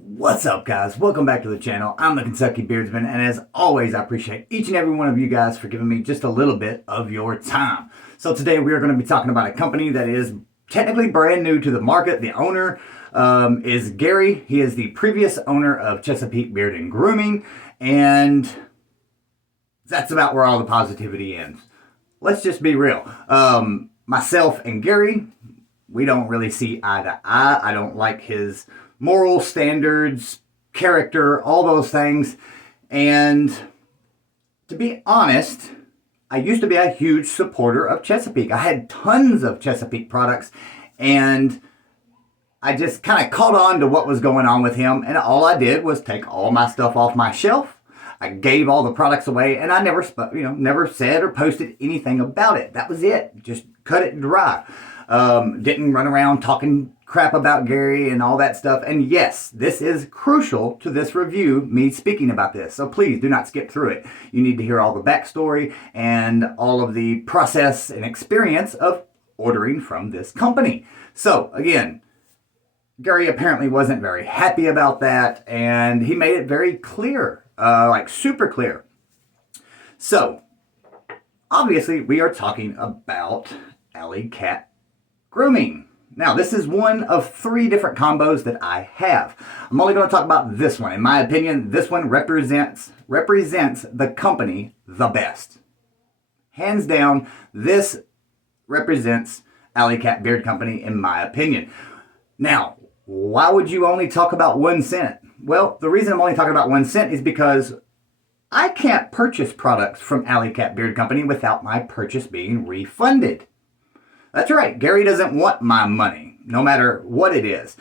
What's up, guys? Welcome back to the channel. I'm the Kentucky Beardsman, and as always, I appreciate each and every one of you guys for giving me just a little bit of your time. So today we are going to be talking about a company that is technically brand new to the market. The owner is Gary. He is the previous owner of Chesapeake Beard and Grooming, and that's about where all the positivity ends. Let's just be real. Myself and Gary, we don't really see eye to eye. I don't like his moral standards, character, all those things. And to be honest, I used to be a huge supporter of Chesapeake. I had tons of Chesapeake products, and I just kind of caught on to what was going on with him, and all I did was take all my stuff off my shelf. I gave all the products away, and I never said or posted anything about it. That was it. Just cut it dry. Didn't run around talking crap about Gary and all that stuff. And yes, this is crucial to this review, me speaking about this. So please do not skip through it. You need to hear all the backstory and all of the process and experience of ordering from this company. So again, Gary apparently wasn't very happy about that, and he made it very clear, like super clear. So obviously we are talking about Cat Grooming. Now, this is one of 3 different combos that I have. I'm only going to talk about this one. In my opinion, this one represents the company the best. Hands down, this represents Cat Beard Company in my opinion. Now, why would you only talk about 1 cent? Well, the reason I'm only talking about 1 cent is because I can't purchase products from Cat Beard Company without my purchase being refunded. That's right. Gary doesn't want my money, no matter what it is.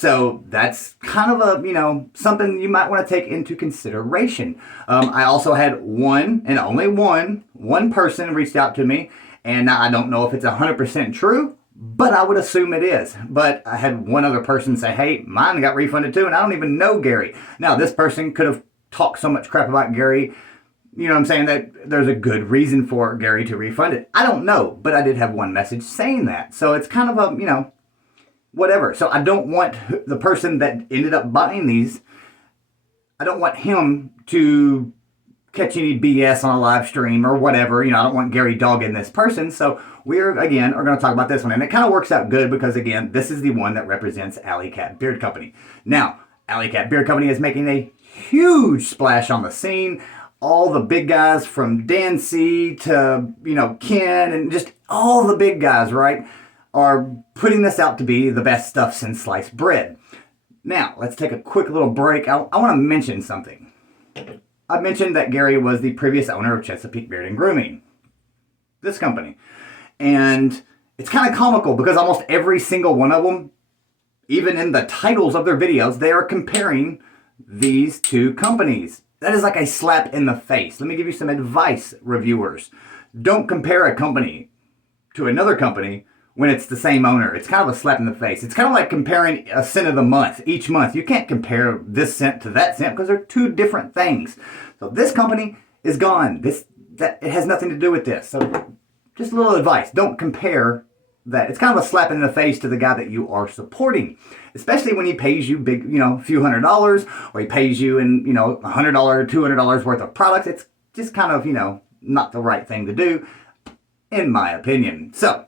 So that's kind of a, something you might want to take into consideration. I also had one and only one person reached out to me, and I don't know if it's 100% true, but I would assume it is. But I had one other person say, hey, mine got refunded too, and I don't even know Gary. Now, this person could have talked so much crap about Gary, you know what I'm saying, that there's a good reason for Gary to refund it. I don't know, but I did have one message saying that. So it's kind of a, whatever. So I don't want the person that ended up buying these, I don't want him to catch any BS on a live stream or whatever. I don't want Gary dogging this person. So we're going to talk about this one. And it kind of works out good because, again, this is the one that represents Cat Beard Company. Now, Cat Beard Company is making a huge splash on the scene. All the big guys from Dancy to, Ken and just all the big guys, right, are putting this out to be the best stuff since sliced bread. Now, let's take a quick little break. I want to mention something. I mentioned that Gary was the previous owner of Chesapeake Beard and Grooming, this company. And it's kind of comical because almost every single one of them, even in the titles of their videos, they are comparing these 2 companies. That is like a slap in the face. Let me give you some advice, reviewers. Don't compare a company to another company when it's the same owner. It's kind of a slap in the face. It's kind of like comparing a cent of the month each month. You can't compare this cent to that cent because they're 2 different things. So this company is gone. It has nothing to do with this. So just a little advice. Don't compare that. It's kind of a slap in the face to the guy that you are supporting, especially when he pays you big, a few $100s, or he pays you in, $100 or $200 worth of products. It's just kind of, not the right thing to do, in my opinion. So,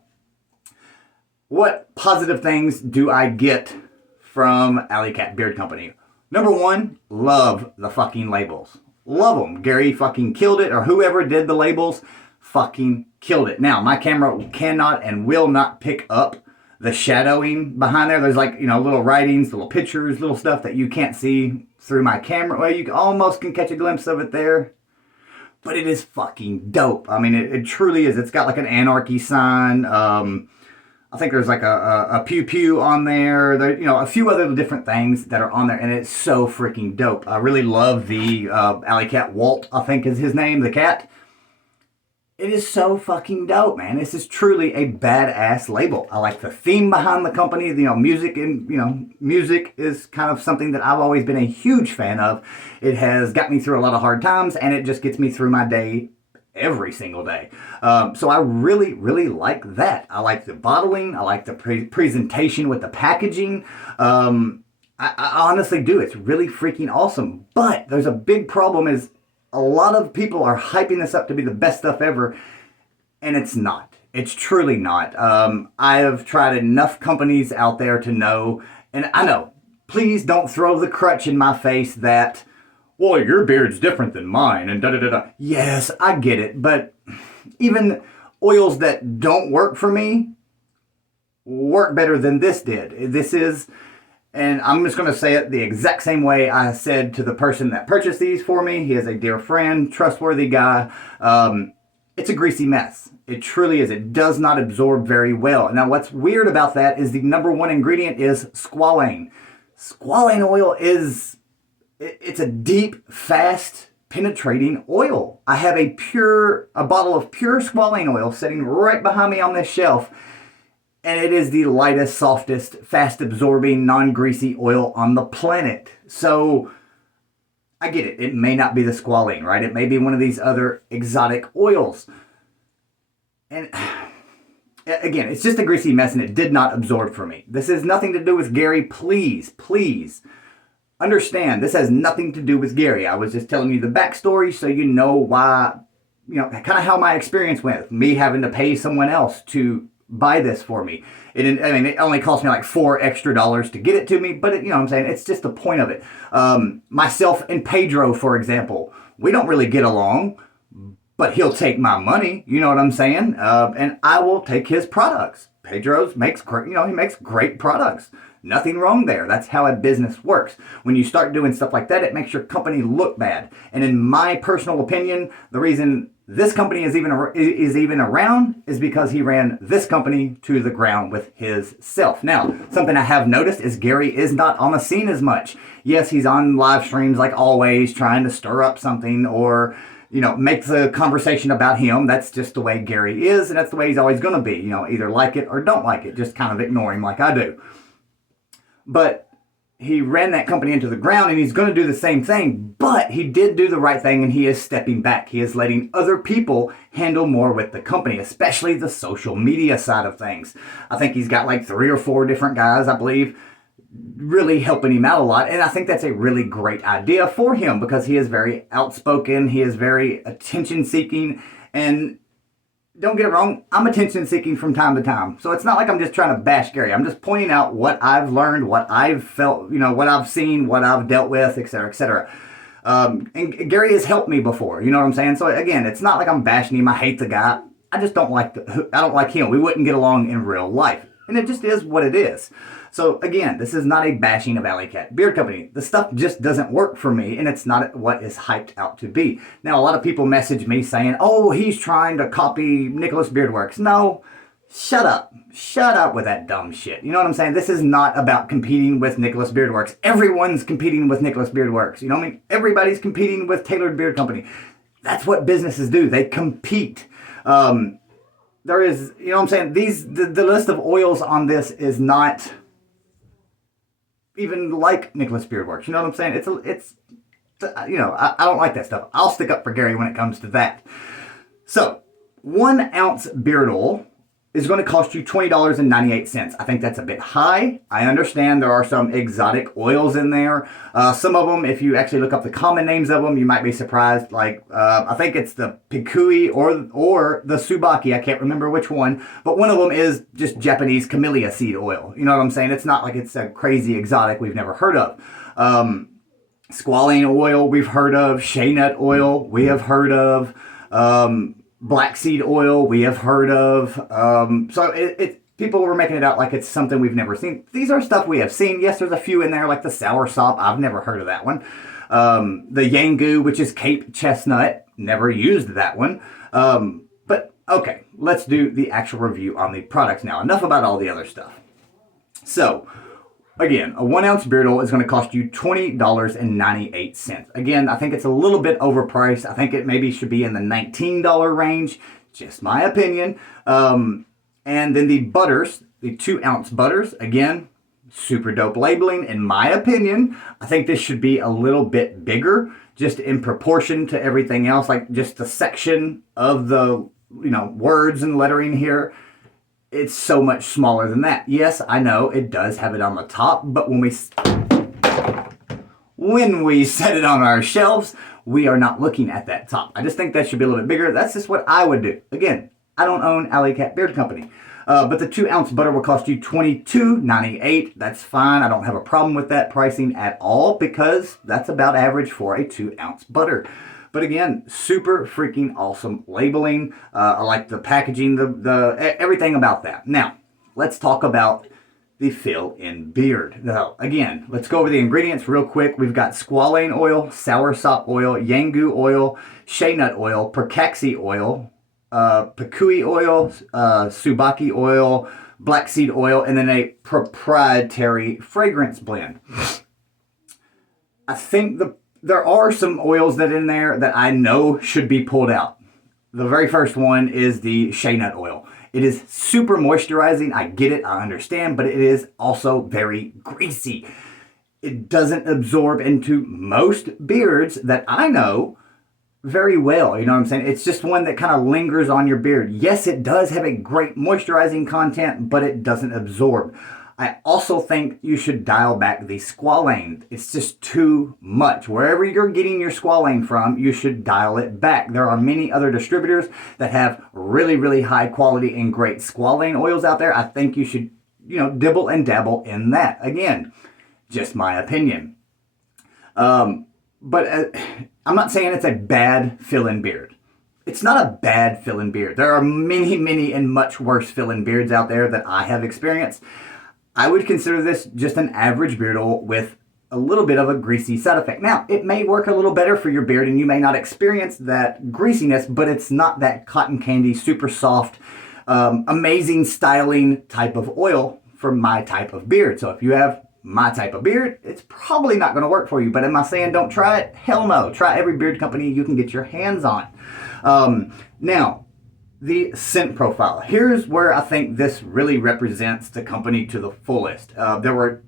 what positive things do I get from Cat Beard Company? Number 1, love the fucking labels. Love them. Gary fucking killed it, or whoever did the labels fucking killed it. Now, my camera cannot and will not pick up the shadowing behind there. There's like, little writings, little pictures, little stuff that you can't see through my camera. Well, you almost can catch a glimpse of it there. But it is fucking dope. I mean, it truly is. It's got like an anarchy sign. I think there's like a pew pew on there. There, a few other different things that are on there, and it's so freaking dope. I really love the Cat Walt, I think is his name, the cat. It is so fucking dope, man. This is truly a badass label. I like the theme behind the company. Music and, music is kind of something that I've always been a huge fan of. It has got me through a lot of hard times, and it just gets me through my day every single day. So I really, really like that. I like the bottling. I like the presentation with the packaging. I honestly do. It's really freaking awesome. But there's a big problem is a lot of people are hyping this up to be the best stuff ever, and it's not. It's truly not. I have tried enough companies out there to know, and I know, please don't throw the crutch in my face that, well, your beard's different than mine, and da da da da. Yes, I get it, but even oils that don't work for me work better than this did. This is, and I'm just going to say it the exact same way I said to the person that purchased these for me. He is a dear friend, trustworthy guy. It's a greasy mess. It truly is. It does not absorb very well. Now, what's weird about that is the number one ingredient is squalane. Squalane oil it's a deep, fast, penetrating oil. I have a bottle of pure squalane oil sitting right behind me on this shelf, and it is the lightest, softest, fast absorbing, non-greasy oil on the planet. So I get it. It may not be the squalane, right? It may be one of these other exotic oils. And again, it's just a greasy mess, and it did not absorb for me. This has nothing to do with Gary. Please, please understand, this has nothing to do with Gary. I was just telling you the backstory so you know why, kind of how my experience went. Me having to pay someone else to buy this for me. It only cost me like $4 extra to get it to me, but you know what I'm saying? It's just the point of it. Myself and Pedro, for example, we don't really get along, but he'll take my money, you know what I'm saying? And I will take his products. Pedro's makes great, he makes great products. Nothing wrong there. That's how a business works. When you start doing stuff like that, it makes your company look bad. And in my personal opinion, the reason this company is even around is because he ran this company to the ground with his self. Now, something I have noticed is Gary is not on the scene as much. Yes, he's on live streams like always, trying to stir up something or make the conversation about him. That's just the way Gary is, and that's the way he's always going to be. Either like it or don't like it. Just kind of ignore him like I do. But he ran that company into the ground, and he's going to do the same thing. But he did do the right thing, and he is stepping back. He is letting other people handle more with the company, especially the social media side of things. I think he's got like 3 or 4 different guys, I believe, really helping him out a lot. And I think that's a really great idea for him because he is very outspoken. He is very attention seeking. And don't get it wrong, I'm attention seeking from time to time. So it's not like I'm just trying to bash Gary. I'm just pointing out what I've learned, what I've felt, what I've seen, what I've dealt with, et cetera, et cetera. And Gary has helped me before, you know what I'm saying? So again, it's not like I'm bashing him. I hate the guy. I just don't like I don't like him. We wouldn't get along in real life. And it just is what it is. So again, this is not a bashing of Alley Cat Beard Company. The stuff just doesn't work for me, and it's not what is hyped out to be. Now, a lot of people message me saying, oh, he's trying to copy Nicholas Beardworks. No, shut up. Shut up with that dumb shit. You know what I'm saying? This is not about competing with Nicholas Beardworks. Everyone's competing with Nicholas Beardworks. You know what I mean? Everybody's competing with Tailored Beard Company. That's what businesses do. They compete. There is, you know what I'm saying? The list of oils on this is not even like Nicholas Beardworks. You know what I'm saying? I don't like that stuff. I'll stick up for Gary when it comes to that. So, 1 ounce beard oil is going to cost you $20.98. I think that's a bit high. I understand there are some exotic oils in there. Some of them, if you actually look up the common names of them, you might be surprised. Like, I think it's the Pikui or the Subaki. I can't remember which one. But one of them is just Japanese camellia seed oil. You know what I'm saying? It's not like it's a crazy exotic we've never heard of. Squalane oil we've heard of. Shea nut oil we have heard of. Black seed oil we have heard of. So people were making it out like it's something we've never seen. These are stuff we have seen. Yes, there's a few in there like the sour sop. I've never heard of that one. The Yangu, which is Cape chestnut. Never used that one. But okay, let's do the actual review on the products now. Enough about all the other stuff. So, again, a 1 ounce beard oil is going to cost you $20.98. Again, I think it's a little bit overpriced. I think it maybe should be in the $19 range. Just my opinion. And then the butters, the 2 ounce butters, again, super dope labeling. In my opinion, I think this should be a little bit bigger, just in proportion to everything else. Like just the section of the, words and lettering here. It's so much smaller than that. Yes, I know it does have it on the top, but when we when we set it on our shelves, we are not looking at that top. I just think that should be a little bit bigger. That's just what I would do. Again, I don't own Alley Cat Beard Company. But the 2-ounce butter will cost you $22.98. That's fine. I don't have a problem with that pricing at all because that's about average for a 2-ounce butter. But again, super freaking awesome labeling. I like the packaging, the everything about that. Now, let's talk about the fill-in beard. Now, again, let's go over the ingredients real quick. We've got squalane oil, soursop oil, yangu oil, shea nut oil, percaxi oil, pakui oil, subaki oil, black seed oil, and then a proprietary fragrance blend. I think there are some oils that in there that I know should be pulled out. The very first one is the shea nut oil. It is super moisturizing. I get it. I understand, but it is also very greasy. It doesn't absorb into most beards that I know very well. You know what I'm saying? It's just one that kind of lingers on your beard. Yes, it does have a great moisturizing content, but it doesn't absorb. I also think you should dial back the squalane. It's just too much. Wherever you're getting your squalane from, you should dial it back. There are many other distributors that have really, really high quality and great squalane oils out there. I think you should, dibble and dabble in that. Again, just my opinion. But I'm not saying it's a bad fill-in beard. It's not a bad fill-in beard. There are many, many and much worse fill-in beards out there that I have experienced. I would consider this just an average beard oil with a little bit of a greasy side effect. Now, it may work a little better for your beard and you may not experience that greasiness, but it's not that cotton candy, super soft, amazing styling type of oil for my type of beard. So if you have my type of beard, it's probably not going to work for you. But am I saying don't try it? Hell no. Try every beard company you can get your hands on. Now, the scent profile. Here's where I think this really represents the company to the fullest. There were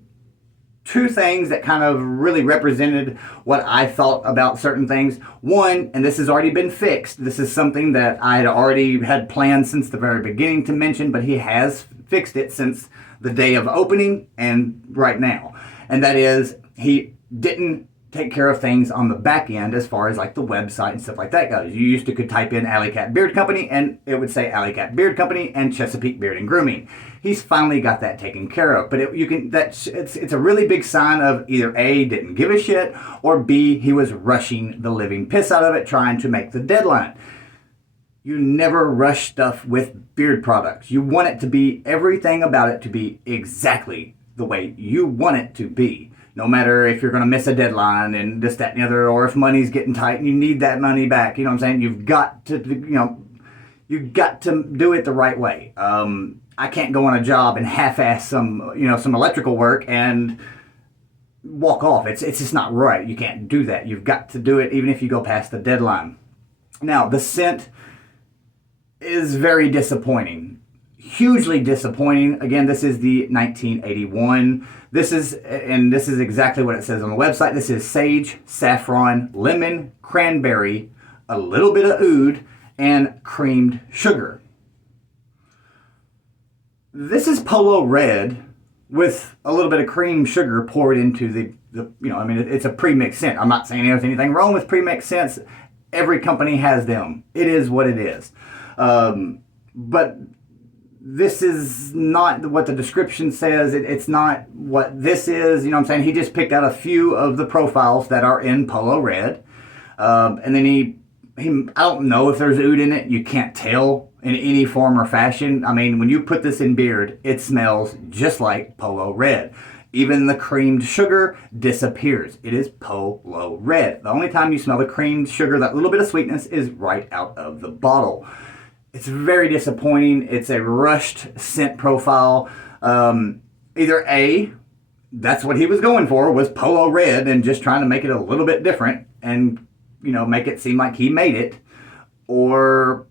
two things that kind of really represented what I thought about certain things. One, and this has already been fixed. This is something that I had already had planned since the very beginning to mention, but he has fixed it since the day of opening and right now. And that is, he didn't take care of things on the back end as far as like the website and stuff like that goes. You used to could type in Alley Cat Beard Company and it would say Alley Cat Beard Company and Chesapeake Beard and Grooming. He's finally got that taken care of. But it's a really big sign of either A, didn't give a shit, or B, he was rushing the living piss out of it trying to make the deadline. You never rush stuff with beard products. You want it to be, everything about it to be exactly the way you want it to be. No matter if you're going to miss a deadline and this, that, and the other, or if money's getting tight and you need that money back. You know what I'm saying? You've got to do it the right way. I can't go on a job and half-ass some electrical work and walk off. It's just not right. You can't do that. You've got to do it even if you go past the deadline. Now, the scent is very disappointing. Hugely disappointing. Again, this is the 1981. This is exactly what it says on the website. This is sage, saffron, lemon, cranberry, a little bit of oud, and creamed sugar. This is polo red with a little bit of cream sugar poured into it's a pre-mixed scent. I'm not saying there's anything wrong with pre-mixed scents. Every company has them. It is what it is. But this is not what the description says. It's not what this is. You know what I'm saying? He just picked out a few of the profiles that are in polo red. And then I don't know if there's oud in it. You can't tell in any form or fashion. I mean, when you put this in beard, it smells just like polo red. Even the creamed sugar disappears. It is polo red. The only time you smell the creamed sugar, that little bit of sweetness, is right out of the bottle. It's very disappointing. It's a rushed scent profile. Either A, that's what he was going for, was polo red and just trying to make it a little bit different and, make it seem like he made it. Or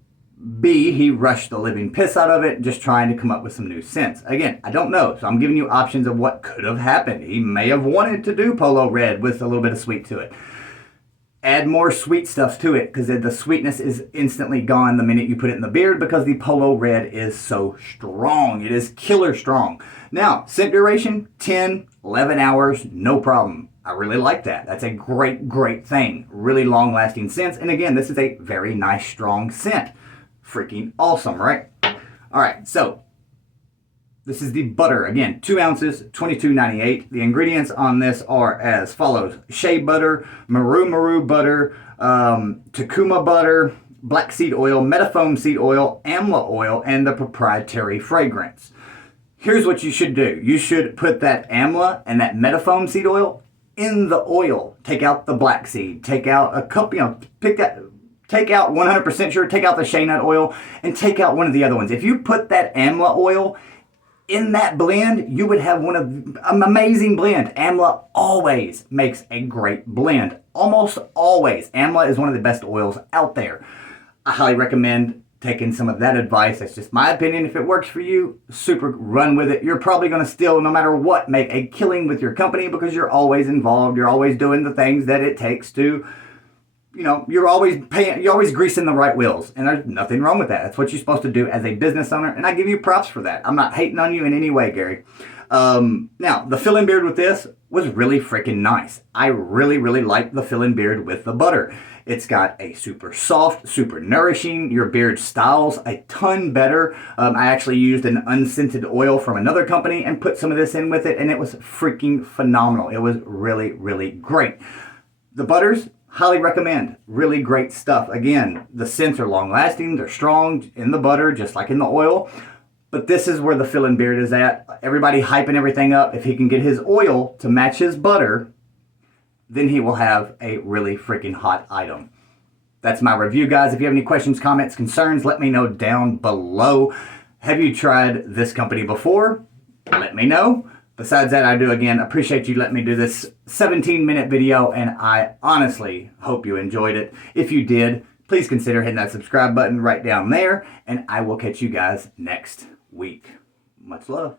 B, he rushed the living piss out of it, just trying to come up with some new scents. Again, I don't know. So I'm giving you options of what could have happened. He may have wanted to do polo red with a little bit of sweet to it. Add more sweet stuff to it because the sweetness is instantly gone the minute you put it in the beard because the polo red is so strong. It is killer strong. Now, scent duration, 10 11 hours, no problem. I really like that. That's a great thing. Really long lasting scents. And again, this is a very nice, strong scent. Freaking awesome, right? All right, so this is the butter. Again, 2 ounces, $22.98. The ingredients on this are as follows: shea butter, maru butter, Takuma butter, black seed oil, metafoam seed oil, amla oil, and the proprietary fragrance. Here's what you should do. You should put that amla and that metafoam seed oil in the oil. Take out the black seed. Take out a cup, take out 100% sure, take out the shea nut oil, and take out one of the other ones. If you put that amla oil in that blend, you would have an amazing blend. Amla always makes a great blend. Almost always. Amla is one of the best oils out there. I highly recommend taking some of that advice. That's just my opinion. If it works for you, super, run with it. You're probably going to still, no matter what, make a killing with your company because you're always involved. You're always doing the things that it takes to, you're always greasing the right wheels. And there's nothing wrong with that. That's what you're supposed to do as a business owner. And I give you props for that. I'm not hating on you in any way, Gary. Now, the fill-in beard with this was really freaking nice. I really like the fill-in beard with the butter. It's got a super soft, super nourishing. Your beard styles a ton better. I actually used an unscented oil from another company and put some of this in with it, and it was freaking phenomenal. It was really great. The butters, highly recommend. Really great stuff. Again, the scents are long-lasting. They're strong in the butter, just like in the oil. But this is where the fill-in beard is at. Everybody hyping everything up. If he can get his oil to match his butter, then he will have a really freaking hot item. That's my review, guys. If you have any questions, comments, concerns, let me know down below. Have you tried this company before? Let me know. Besides that, I do, again, appreciate you letting me do this 17-minute video, and I honestly hope you enjoyed it. If you did, please consider hitting that subscribe button right down there, and I will catch you guys next week. Much love.